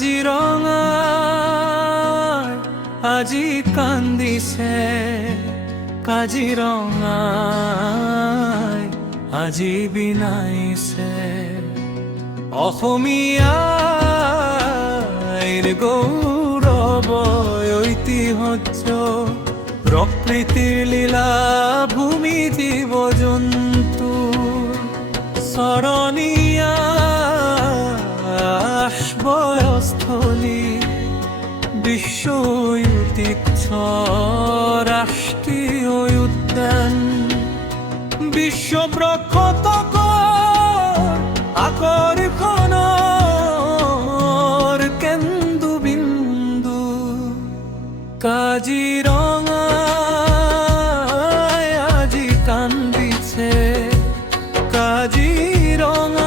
কাজিৰঙাই আজি কান্দিছে, কাজিৰঙাই আজি বিনাইছে। অসমীয়াৰ গৌৰৱ ঐতিহ্য, প্ৰকৃতিৰ লীলা ভূমি জীৱ জন্তু চৰণীয়া আশ্ৰয়স্থলী, বিশ্ব ঐতিহ্য ৰাষ্ট্ৰীয় উদ্যান, বিশ্ব পৰ্যটকৰ আকৰ্ষণৰ কেন্দ্ৰবিন্দু কাজিৰঙাই আজি কান্দিছে, কাজিৰঙাই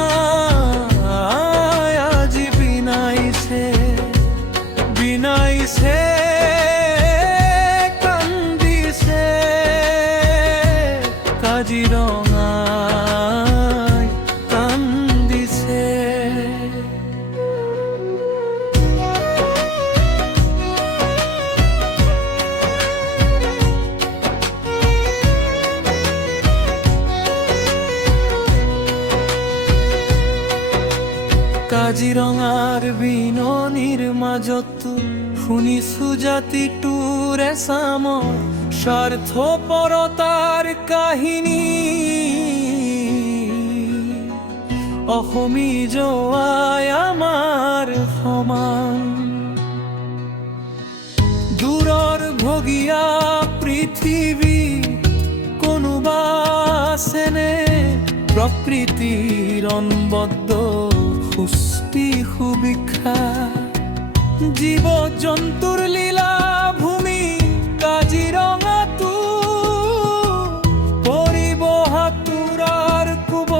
আজি বিনাইছে, বিনাইছে কান্দিছে, কাজিৰঙাই কান্দিছে। কাজিৰঙাৰ বিননিৰ মাজতো শুনিছো জাতিটোৰ এচামৰ স্বাৰ্থপৰতাৰ কাহিনী। অসমী জোৱাই আমাৰ সমান, দূৰৰ ভগীয়া পৃথিৱী কোনোবা আছেনে প্ৰকৃতিৰ অনবদ্য সুস্থি সুবিখ্যাত জীৱ জন্তুৰ লীলা ভূমি কাজিৰঙাটো পৰিব হাতোৰাৰ কুব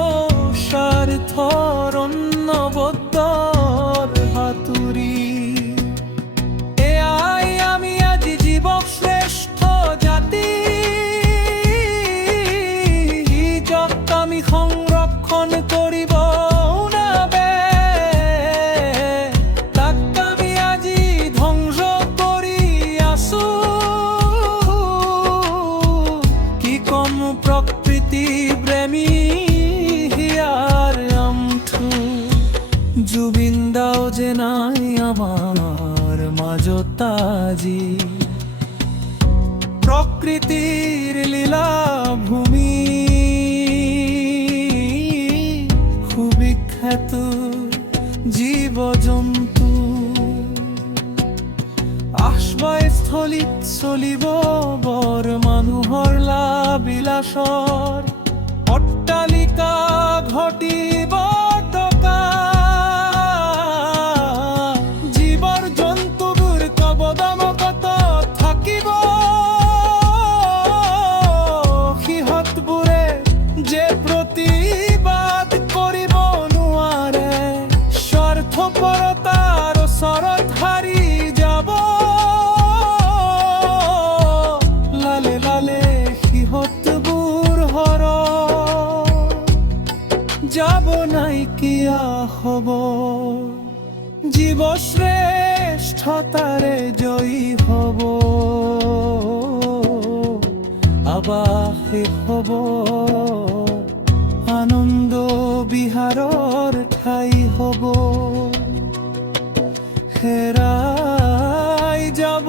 স্বাৰ্থৰ অন্নবদ্যৰ হাতুৰি। এয়াই আমি আজি জীৱ শ্ৰেষ্ঠ জাতি, যাক আমি সংৰক্ষণ কৰিব প্ৰকৃতি প্ৰেমী হিয়াৰ আমঠু। জুবিন দাও যে নাই আমাৰ মাজত আজি, প্ৰকৃতিৰ লীলা ভূমি সুবিখ্যাত জীৱ জন্তু আশ্ৰয়স্থলীত চলিব বৰ মানুহৰ বিলাসৰ অট্টালিকা ঘটিব টকা। জীৱৰ জন্তুবোৰ কবদামকত থাকিব, সিহঁতবোৰে যে প্ৰতিবাদ কৰিব নোৱাৰে, স্বাৰ্থপৰতাৰ ওচৰত হাৰি যাব। লালে লালে সিহঁতবোৰ হৰ যাব নাইকিয়া হ'ব, জীৱ শ্ৰেষ্ঠতাৰে জয়ী হ'ব, আবাসে হ'ব আনন্দ বিহাৰৰ ঠাই হ'ব। হেৰাই যাব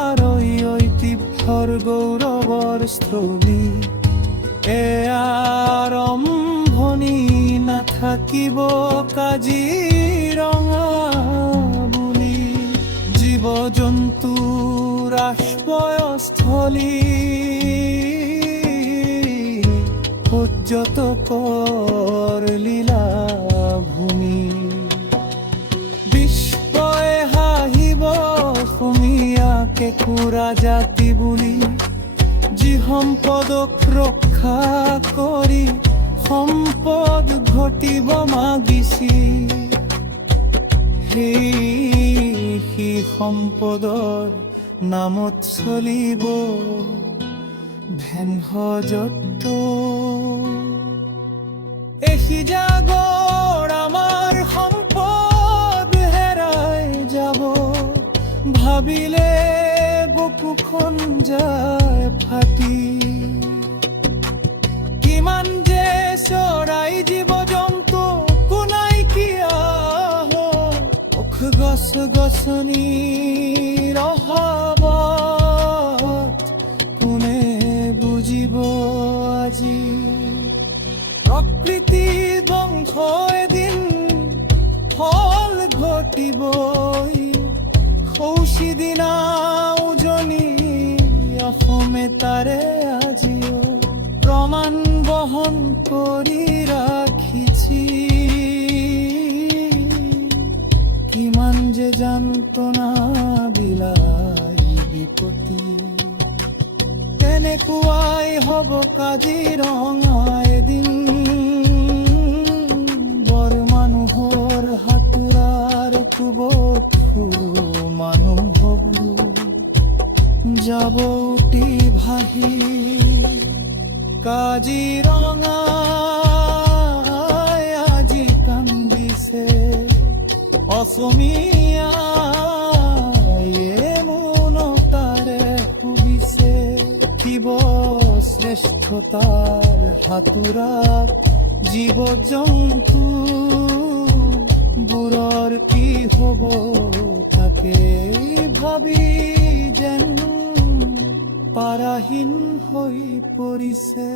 আৰু ঐতিহ্যৰ গৌৰৱৰ স্থলী, এয়া আৰম্ভণি নাথাকিব কাজিৰঙা বুলি। জীৱ জন্তুৰ আশ্ৰয়স্থলী, পৰ্যটকৰ লীলা ভূমি, বিশ্বই হাঁহিব অসমীয়া কেঁকুৰা জাতি বুলি। যি সম্পদক ৰক্ষা কৰি সম্পদ ঘটিব মাগিছি, সেই সম্পদৰ নামত চলিব ভেনভজত্ব। এসিজাগৰ আমাৰ সম্পদ হেৰাই ভাবিলে বুকুখন যায় ফাটি। কিমান যে চৰাই জীৱ জন্তু কোনাই কিয়া ওখ গছ গছনিৰ অভাৱত কোনে বুজিব আজি। প্ৰকৃতি ধ্বংস এদিন ফল ঘটিবই, সৌসিদিনা উজনি অসমে তাৰে আজিও প্ৰমাণ বহন কৰি ৰাখিছি। কিমান যে যন্ত্ৰণা বিলাই বিপত্তি, তেনেকুৱাই হ'ব কাজিৰঙা এদিন। বৰ মানুহৰ হাতোৰাৰ কোবত সৰু মানুহ হ'ব যাব উটি ভাহি। কাজিৰঙাই আজি কান্দিছে, অসমীয়াই মনতাৰে শুবিছে। শিৱ শ্ৰেষ্ঠতাৰ হাতোৰাত জীৱ জন্তু বোৰৰ কি হ'ব তাকে ভাবি যেন পাৰাহীন হৈ পৰিছে।